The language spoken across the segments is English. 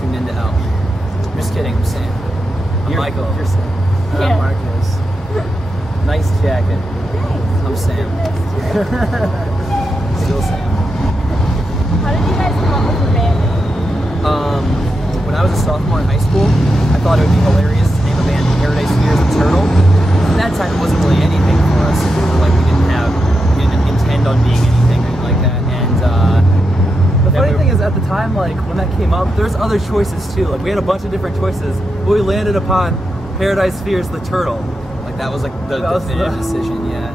tuned into L. I'm just kidding, I'm Sam. I'm Michael. You're Sam. Yeah. I'm Marcus. Nice jacket. Thanks. I'm Sam. Still Sam. How did you guys come up with the band name? When I was a sophomore in high school, I thought it would be hilarious to name a band Paradise Fears the Turtle. At that time, it wasn't really anything for us. Like, we didn't intend on being anything like that. And The funny thing is, at the time, like, when that came up, there's other choices too. Like, we had a bunch of different choices, but we landed upon Paradise Fears the Turtle. like that was like the definitive decision, yeah.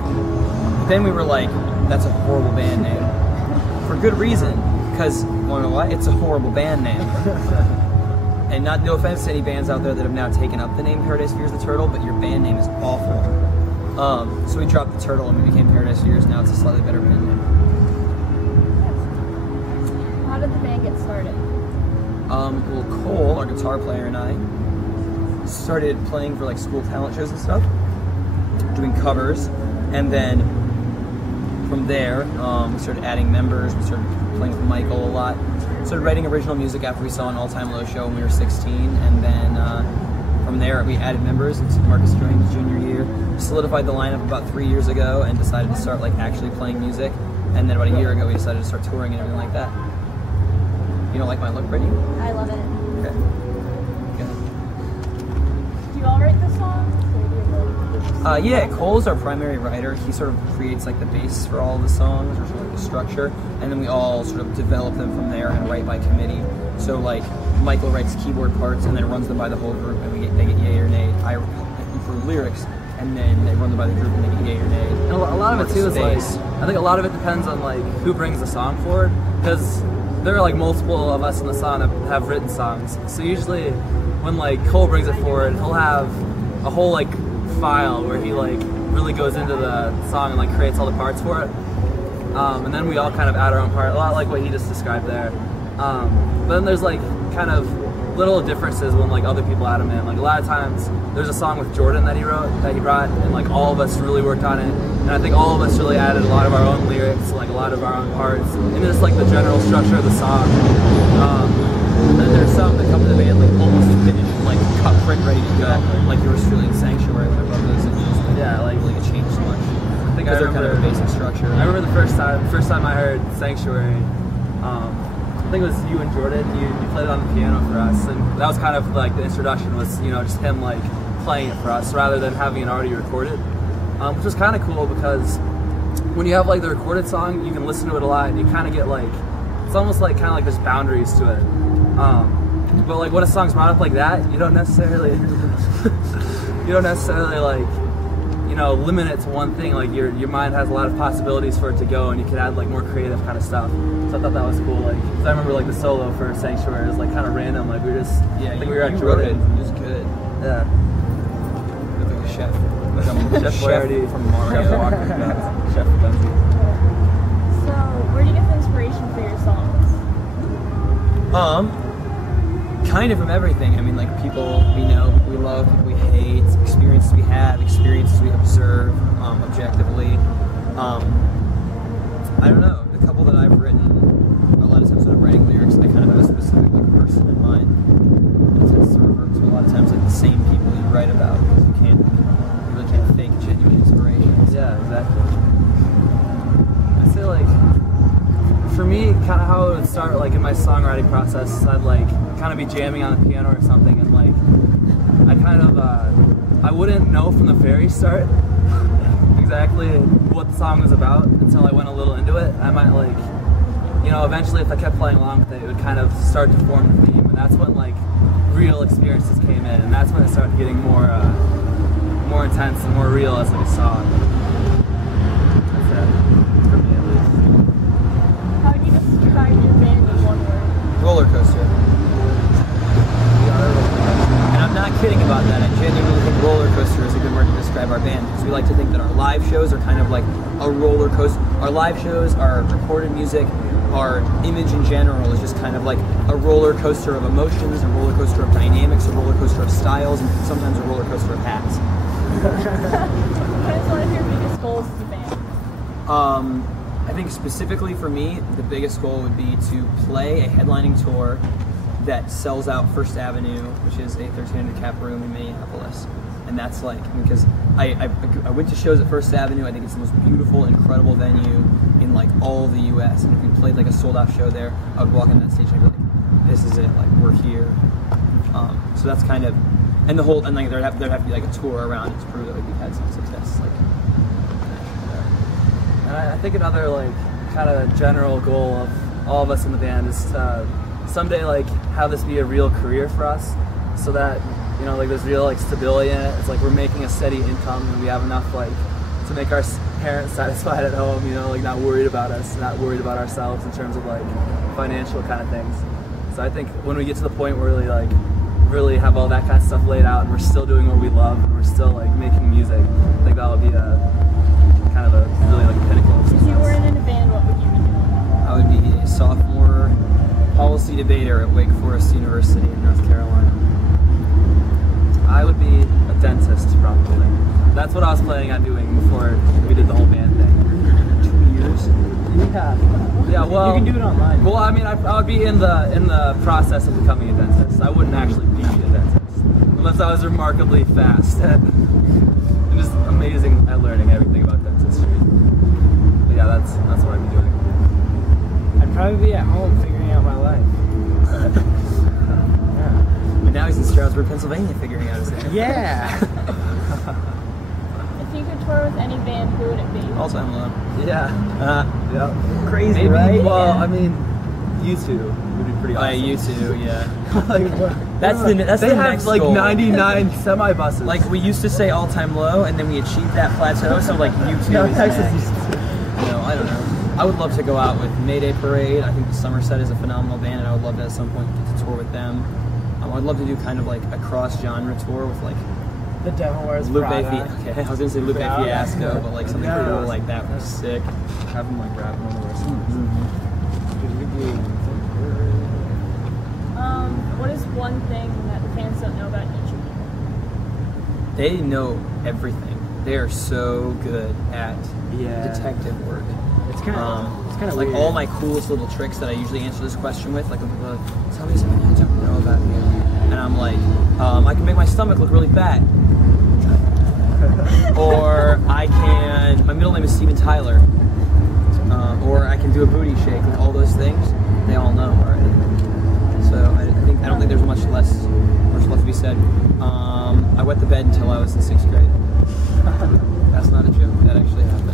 But then we were like, that's a horrible band name. For good reason, because, you know what? It's a horrible band name. And no offense to any bands out there that have now taken up the name Paradise Fears the Turtle, but your band name is awful. So we dropped the Turtle and we became Paradise Fears. Now it's a slightly better band name. How did the band get started? Well, Cole, our guitar player, and I started playing for like school talent shows and stuff, doing covers, and then from there we started adding members. We started playing with Michael a lot. Started writing original music after we saw an All Time Low show when we were 16, and then from there we added members. Marcus joined his junior year. Solidified the lineup about 3 years ago, and decided to start like actually playing music. And then about a year ago we decided to start touring and everything like that. You don't like my look, Brittany? I love it. Okay. Good. Do you all write the songs? Or do you Yeah, Cole's our primary writer. He sort of creates like the bass for all the songs, or sort of like the structure, and then we all sort of develop them from there and write by committee. So like Michael writes keyboard parts and then runs them by the whole group, and they get yay or nay. I improve lyrics, and then they run them by the group and they get yay or nay. And a lot of it too is like, Space. I think a lot of it depends on like who brings the song forward, because there are like multiple of us in the song that have written songs. So usually when like Cole brings it forward, he'll have a whole like file where he like really goes into the song and like creates all the parts for it. And then we all kind of add our own part, a lot like what he just described there. But then there's like kind of little differences when like other people add them in. Like a lot of times there's a song with Jordan that he brought, and like all of us really worked on it. And I think all of us really added a lot of our own lyrics, like a lot of our own parts, and just like the general structure of the song. And then there's some that come to the band like almost finished, like cut, print, ready to go. Like yours truly in Sanctuary, when I wrote those, and just like, Yeah, like- really it changed so much. I think Because they're kind of a basic structure. I remember the first time I heard Sanctuary, I think it was you and Jordan, you played it on the piano for us, and that was kind of like the introduction, was, you know, just him like playing it for us rather than having it already recorded, which was kind of cool, because when you have like the recorded song, you can listen to it a lot and you kind of get like, it's almost like kind of like there's boundaries to it, but like when a song's brought up like that, you don't necessarily like, you know, limit it to one thing. Like your mind has a lot of possibilities for it to go, and you can add like more creative kind of stuff. So I thought that was cool. Like, 'cause I remember like the solo for Sanctuary was like kind of random. Like we were just, Yeah, I think you we were at wrote it. Jordan. It was good. Yeah. Look like a chef. Chef Boyardee from Mario. Chef Walker. Chef Benzie. So, where do you get the inspiration for your songs? Kind of from everything. I mean, like people we know, people we love, people we hate, experiences we have, experiences we observe objectively. I don't know. The couple that I've written, a lot of times when I'm writing lyrics, I kind of have a specific like person in mind. It tends to revert to a lot of times like the same people you write about, because you really can't fake genuine inspirations. Yeah, exactly. I say like, for me, kind of how it would start like in my songwriting process, I'd like kind of be jamming on the piano or something, and like I kind of I wouldn't know from the very start exactly what the song was about until I went a little into it. I might like, you know, eventually if I kept playing along with it, it would kind of start to form the theme, and that's when like real experiences came in, and that's when it started getting more intense and more real as like a song. That's it, for me at least. How would you describe your band in one word? Roller coaster. And I'm not kidding about that. I genuinely think roller coaster is a good word to describe our band, because we like to think that our live shows are kind of like a roller coaster. Our live shows, our recorded music, our image in general is just kind of like a roller coaster of emotions, a roller coaster of dynamics, a roller coaster of styles, and sometimes a roller coaster of hats. What is one of your biggest goals as a band? I think specifically for me, the biggest goal would be to play a headlining tour that sells out First Avenue, which is a 1,300 cap room in Minneapolis. And that's like, because I went to shows at First Avenue. I think it's the most beautiful, incredible venue in like all the U.S. And if we played like a sold-out show there, I would walk in that stage and I'd be like, "This is it! Like we're here." So that's kind of, and the whole, and like there'd have to be like a tour around it to prove that like we've had some success. Like, and I think another like kind of general goal of all of us in the band is to someday like have this be a real career for us, so that, you know, like there's real like stability in it. It's like we're making a steady income and we have enough like to make our parents satisfied at home, you know, like not worried about us, not worried about ourselves in terms of like financial kind of things. So I think when we get to the point where we like really have all that kind of stuff laid out and we're still doing what we love and we're still like making music, I think that would be a kind of a really like pinnacle of success. If you weren't in a band, what would you be doing? I would be a sophomore policy debater at Wake Forest University in North Carolina. I would be a dentist probably. That's what I was planning on doing before we did the whole band thing. 2 years. Yeah. Well, You can do it online. Well, I mean, I would be in the process of becoming a dentist. I wouldn't actually be a dentist unless I was remarkably fast and just amazing at learning everything about dentistry. But yeah, that's what I'd be doing. I'd probably be at home figuring out my life. But now he's in Stroudsburg, Pennsylvania, figuring out his life. Yeah. If you could tour with any band, who would it be? All time low. Yeah. Yeah. Crazy, Maybe. right? Well, I mean, you two would be pretty awesome. You too, yeah. Like, That's the they next have like goal. 99 semi buses. Like we used to say all time low, and then we achieved that plateau. So like U2 No, is Texas next. used to. No, I don't know. I would love to go out with Mayday Parade. I think the Somerset is a phenomenal band, and I would love to at some point get to tour with them. I'd love to do kind of like a cross-genre tour with like The Devil Wears Lupe Prada. Okay, I was gonna say Lupe Yeah. Fiasco, but like something No. cool like that was sick. Have them like rapping on the worst. What is one thing that the fans don't know about each of you? They know everything. They are so good at Yeah. detective work. It's kind of like weird. all my coolest little tricks that I usually answer this question with, like when people are like, tell me something I don't know about you, and I'm like, I can make my stomach look really fat, or I can, my middle name is Steven Tyler, or I can do a booty shake. Like all those things, they all know already. So I don't think there's much left to be said. I wet the bed until I was in 6th grade. That's not a joke. That actually happened.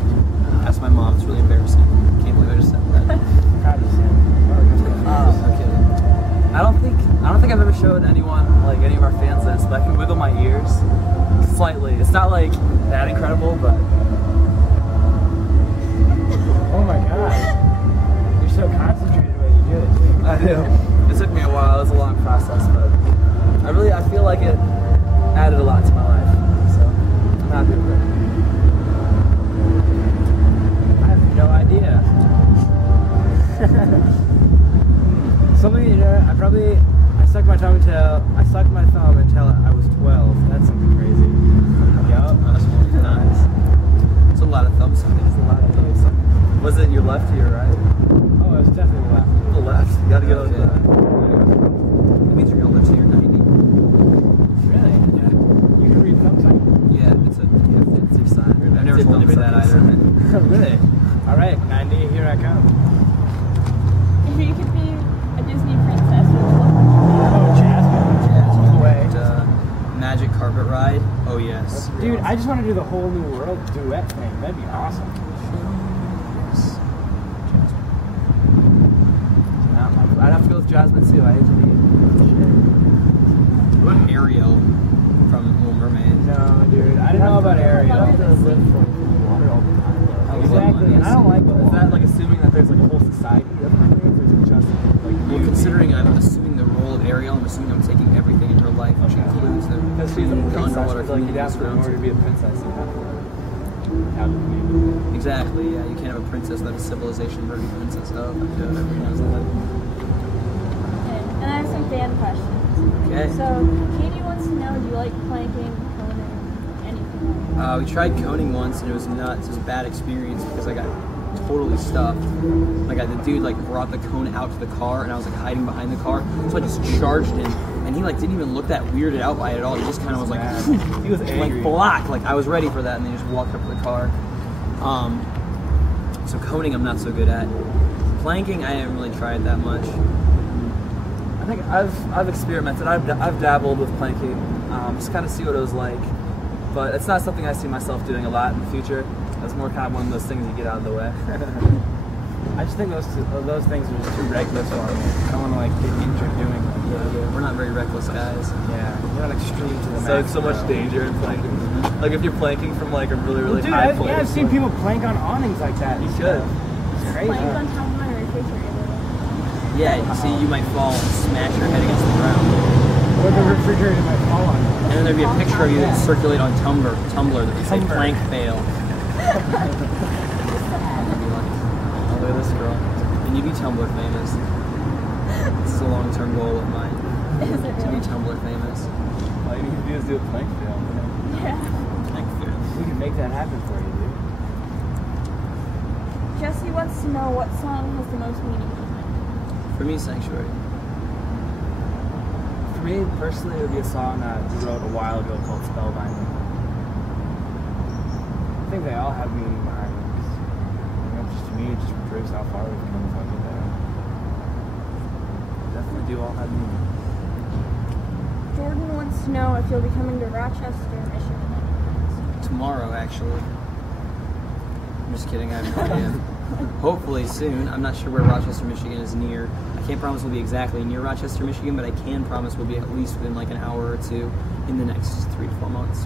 Ask my mom. It's really embarrassing. Can't believe I just said that. Proud of you. I'm kidding. I don't think I've ever showed anyone, like any of our fans, this, but I can wiggle my ears slightly. It's not like that incredible, but Oh my god. You're so concentrated when you do it too. I do. It took me a while. It was a long process, but I feel like it added a lot to my life. So I'm happy with it. I have no idea. Something, you know, I sucked my thumb until I was 12. That's something crazy. Yup. Nice. It's a lot of thumb sucking. It's a lot of those. Was it your left or your right? Oh, it was definitely left. The left. You gotta get on It means you're gonna live till you're 90. Really? Yeah. You can read thumb sign. Yeah, it's your sign. I've never told anybody that either. Really? All right, 90. Here I come. If you could be a Disney princess, what would Oh, Jasmine. Jasmine. Way. Magic carpet ride. Oh yes. Dude, I just want to do the whole new world duet thing. That'd be awesome. I'd have to go with Jasmine too. I hate to be What about Ariel from Little Mermaid? No, dude. I don't know about Ariel. I have to live for water all the time. Exactly. And I don't like the Is that water. like assuming that there's like a whole society of mermaids, or is it just like Well, you? considering I'm assuming the role of Ariel, I'm assuming I'm taking everything in her life, which includes the Because she's a princess, underwater I feel like you'd have to, in communities order to be a princess, you have to have the Exactly, yeah. You can't have a princess without a civilization version of princess. Oh, everybody knows that. Okay, and I have some fan questions. Okay. So, Katie wants to know, do you like planking, coning, anything like that? We tried coning once and it was nuts. It was a bad experience because I got totally stuffed. Like the dude like brought the cone out to the car, and I was like hiding behind the car, so I just charged him, and he like didn't even look that weirded out by it at all. He just kind of was like, He was angry. like blocked. Like I was ready for that, and then he just walked up to the car. So coning I'm not so good at. Planking I haven't really tried that much. I think I've experimented. I've dabbled with planking, just kind of see what it was like. But it's not something I see myself doing a lot in the future. It's more kind of one of those things you get out of the way. I just think those things are just too reckless for me. I don't want to like get injured doing them. We're not very reckless guys. Yeah, you're not extreme to the max. So it's so much though. danger in planking. Like if you're planking from like a really Well, dude, high place. I've seen people plank on awnings like that. You should. It's crazy. Plank on top of my refrigerator. Yeah, you see, you might fall and smash your head against the ground. Or the refrigerator might fall on you. And then there'd be a picture of you that circulate on Tumblr that would say Tumblr. plank fail. And you'd be like, oh, look at this girl. And you'd be Tumblr famous. This is a long-term goal of mine, Is it to be really? Tumblr famous. All you need to do is do a plank fail. Yeah. Plank fail. We can make that happen for you, dude. Jesse wants to know what song has the most meaning behind it. For me, Sanctuary. For me personally, it would be a song that we wrote a while ago called Spellbinding. I think they all have meaning behind them. 'Cause, you know, just to me, it just proves how far we've come fucking there. Definitely do all have meaning. Jordan wants to know if you'll be coming to Rochester, Michigan. Tomorrow, actually. I'm just kidding, I have no idea. Hopefully soon. I'm not sure where Rochester, Michigan is near. I can't promise we'll be exactly near Rochester, Michigan, but I can promise we'll be at least within like an hour or two in the next 3 to 4 months.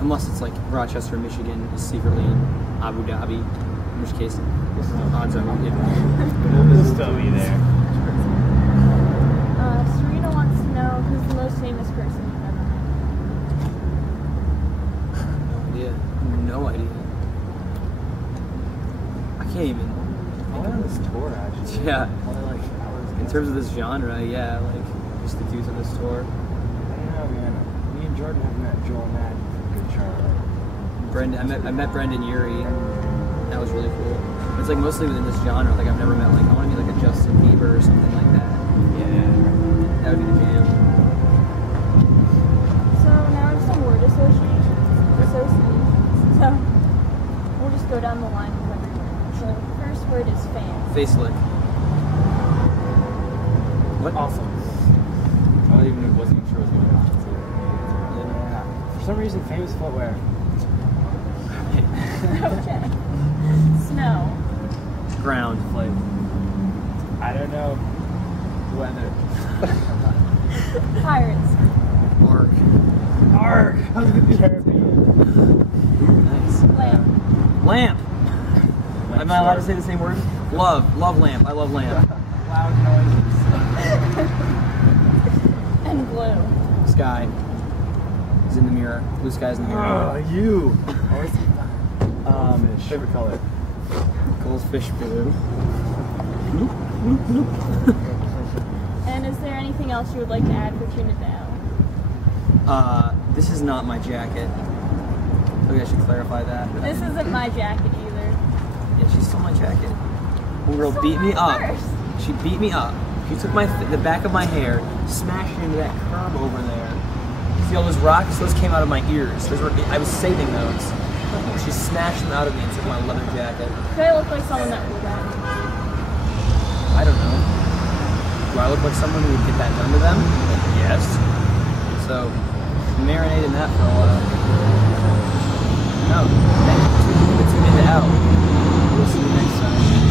Unless it's like Rochester, Michigan is secretly in Abu Dhabi, in which case odds are We'll still be there. Serena wants to know who's the most famous person you've ever met. No idea. I can't even. I went on this tour actually. Yeah. Only like hours In terms of this genre, yeah, like just the dudes on this tour. I don't know, man. Me and Jordan have met Joel Madden from Good Charlotte. I met Brendan Urie. That was really cool. It's like mostly within this genre. Like I've never met like I want to be like a Justin Bieber or something like that. Yeah. That would be the jam. So now I have some word associations. So we'll just go down the line with everyone. So the first word is fan. Facelick. What? Awesome. I wasn't even sure what was going on. Yeah. For some reason, famous footwear. Okay. Snow. Ground. Like, I don't know. weather. Pirates. Arc. Arg! I was gonna be therapy. Nice. Lamp. Lamp. Am I allowed to say the same word? Love. Love lamp. I love lamp. Loud noises. And blue. Sky. Is in the mirror. Blue sky's in the mirror. Oh, you. Favorite color. Goldfish blue. And is there anything else you would like to add for Tuna Down? This is not my jacket. Maybe I should clarify that. This isn't my jacket either. Yeah, she stole my jacket. One girl Stole beat me mine up. first. She beat me up. She took the back of my hair, smashed it into that curb over there. See all those rocks? Those came out of my ears. I was saving those. She smashed them out of me and took my leather jacket. Do I look like someone that would that? I don't know. Do I look like someone who would get that done to them? Yes. So, marinate in that for a while. No, thank you for tuning in to Out. We'll see you next time.